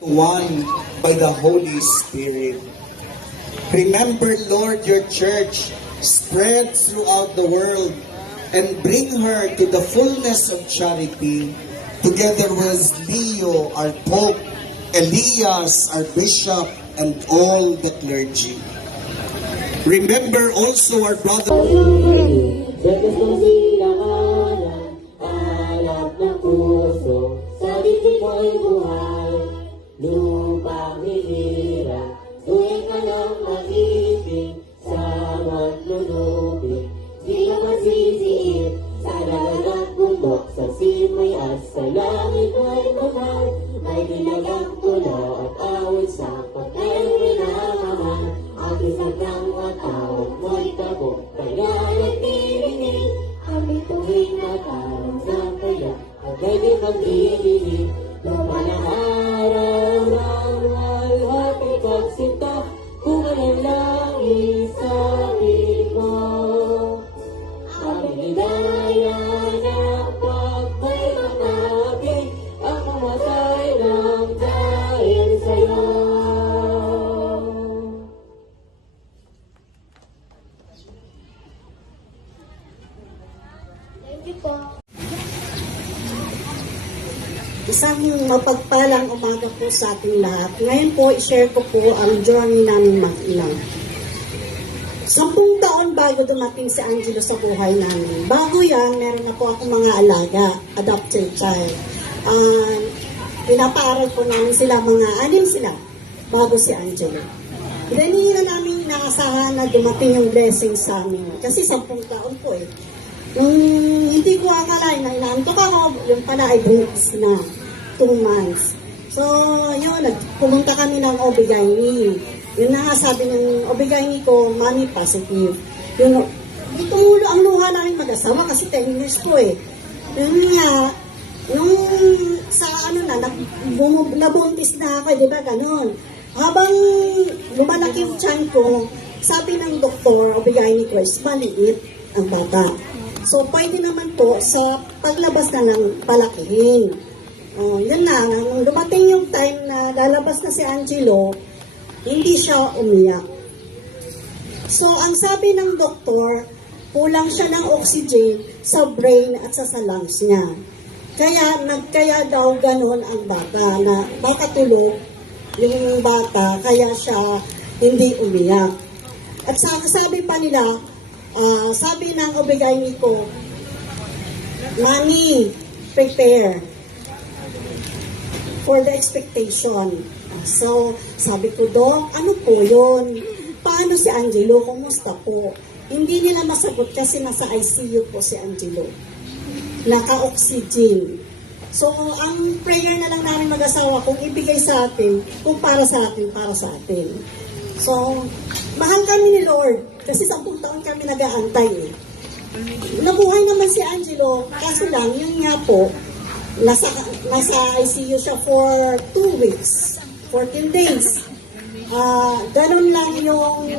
one by the Holy Spirit. Remember, Lord, your church spread throughout the world and bring her to the fullness of charity, together with Leo, our Pope, Elias, our Bishop, and all the clergy. Remember also our brother. Lupang hihira, tuwing ka lang makitig sa maglulubig. Di ka masisiit sa dagat bundok, sa simoy at sa langit ay mahal. May dinagang tula at awit sa pagkayong minamahal. Ang isang ng matawag mo'y tabok, kaya nagtirinig. Kami tuwing nakaramdam kaya, at may di magdidinig. Lumalang araw ng alhati pagsinta, kung anong langit sa mo. Ang hidaya ng pagbayang natin, ang mamatay lang dahil sa'yo. Thank you po. Isang mapagpalang umaga po sa ating lahat. Ngayon po, i-share ko po ang journey namin mag-ilang. 10 taon bago dumating si Angelo sa buhay namin. Bago yan, meron na po ako mga alaga, adopted child. Pinapaaral po namin sila, mga 6 sila, bago si Angelo. Then, hindi na namin inaasahan na dumating yung blessing sa amin. Kasi 10 taon po eh. Nung hindi ko akalain na inaantok ako, yung pala ay buntis na 2 months. So, yun, pumunta kami ng OB-GYN. Yun na nga sabi ng OB-GYN ko, mommy positive. Yun, tumulo ang luha namin mag-asawa kasi 10 years po eh. Yun nga, nung sa ano na, nabuntis na ako, di ba, ganun. Habang lumalaki yung tiyan ko, sabi ng doktor, OB-GYN ko, is maliit ang bata. So, pwede naman po sa paglabas na ng palakihin. Yun na, nung dumating yung time na lalabas na si Angelo, hindi siya umiyak. So, ang sabi ng doktor, kulang siya ng oxygen sa brain at sa lungs niya. Kaya daw ganon ang bata, na baka tulog yung bata, kaya siya hindi umiyak. At sabi pa nila, sabi ng OB-GYN ko, mommy, prepare for the expectation. So, sabi ko, Dok, ano po yun? Paano si Angelo? Kumusta po? Hindi nila masagot kasi nasa ICU po si Angelo. Naka-oxygen. So, ang prayer na lang namin mag-asawa kung ibigay sa atin, kung para sa atin, para sa atin. So, mahal kami ni Lord kasi 10 taon kami nag-aantay eh. Nabuhay naman si Angelo, kaso lang, yun nga po, nasa ICU siya for 2 weeks, 14 days. Ganun lang yung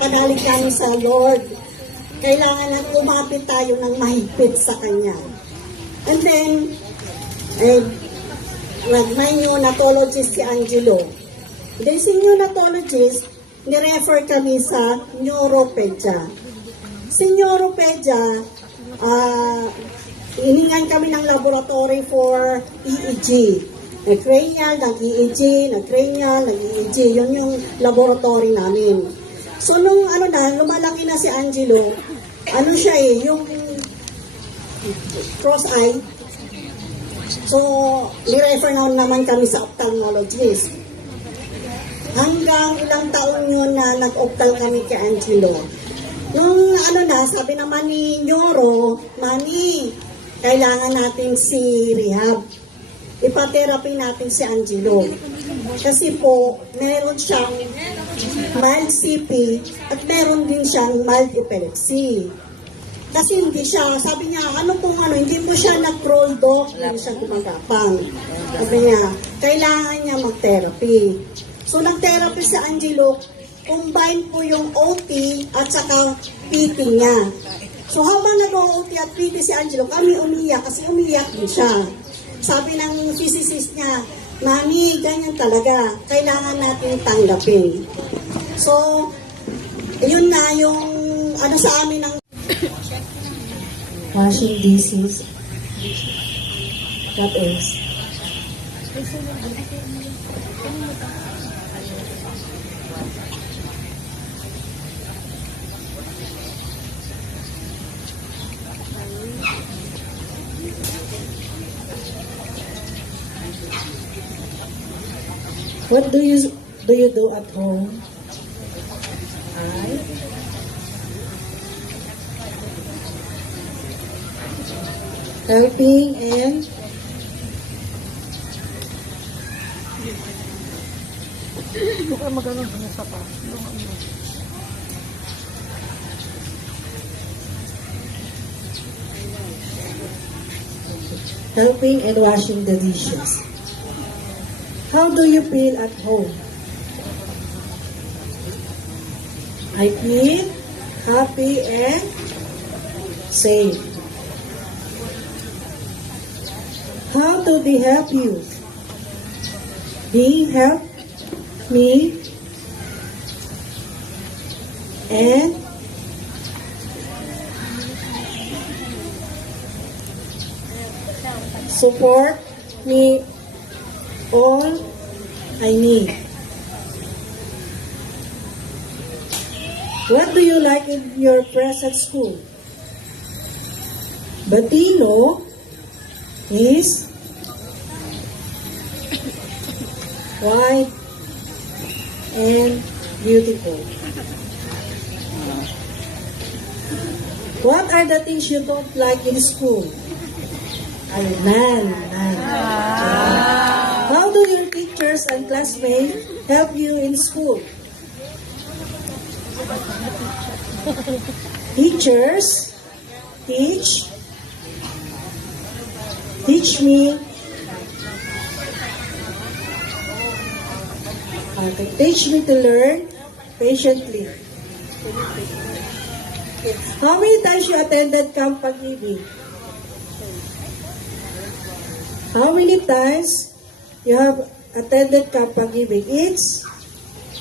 panalig kami sa Lord. Kailangan na umapit tayo ng mahigpit sa Kanya. And then, may neonatologist si Angelo. Then si neonatologist, nirefer kami sa neuropedia. Sa neuropedia, hiningan kami ng laboratory for EEG. Nag-cranial, nag-EEG, nag-cranial, nag-EEG. Yun yung laboratory namin. So, nung lumalaki na si Angelo, siya eh, yung cross-eye. So, nirefer naman kami sa ophthalmologist. Hanggang ilang taon yun na nag-optal kami kay Angelo. Nung sabi naman ni Neuro, Mami, kailangan natin si rehab. Ipa-therapy natin si Angelo. Kasi po, meron siyang mild CP at meron din siyang mild epilepsy. Kasi hindi siya, sabi niya, hindi mo siya nag-roll dog, hindi siya gumagapang. Sabi niya, kailangan niya mag-therapy. So, nag-therapy si Angelo, combine po yung OT at saka PT niya. So, habang nag-OT at PT si Angelo, kami umiyak kasi umiyak din siya. Sabi ng physicist niya, Mami, ganyan talaga. Kailangan natin tanggapin. So, yun na yung ano sa amin ng washing dishes. What else? What do you do at home? Helping and helping and washing the dishes. How do you feel at home? I feel happy and safe. How do they help you? They help me and support me all I need. What do you like in your present school? Batino is white and beautiful. What are the things you don't like in school? None. How do your teachers and classmates help you in school? Teachers teach me. Okay, teach me to learn patiently. How many times you attended Camp Pag-ibig? How many times you have attended Camp Pag-ibig? It's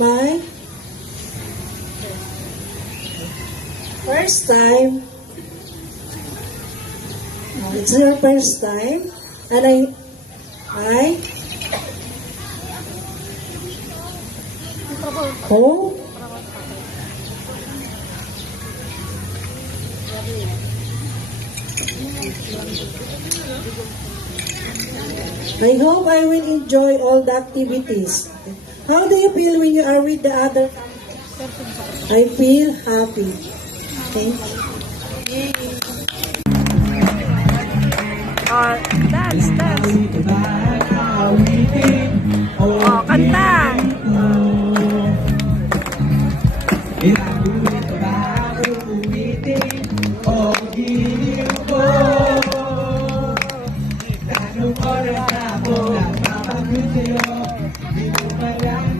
my first time. It's your first time, and I hope I will enjoy all the activities. How do you feel when you are with the other? I feel happy. Thank you. Dance. Oh, kanta. Tanong oras na ako, nagpapagod sa'yo, di mo pala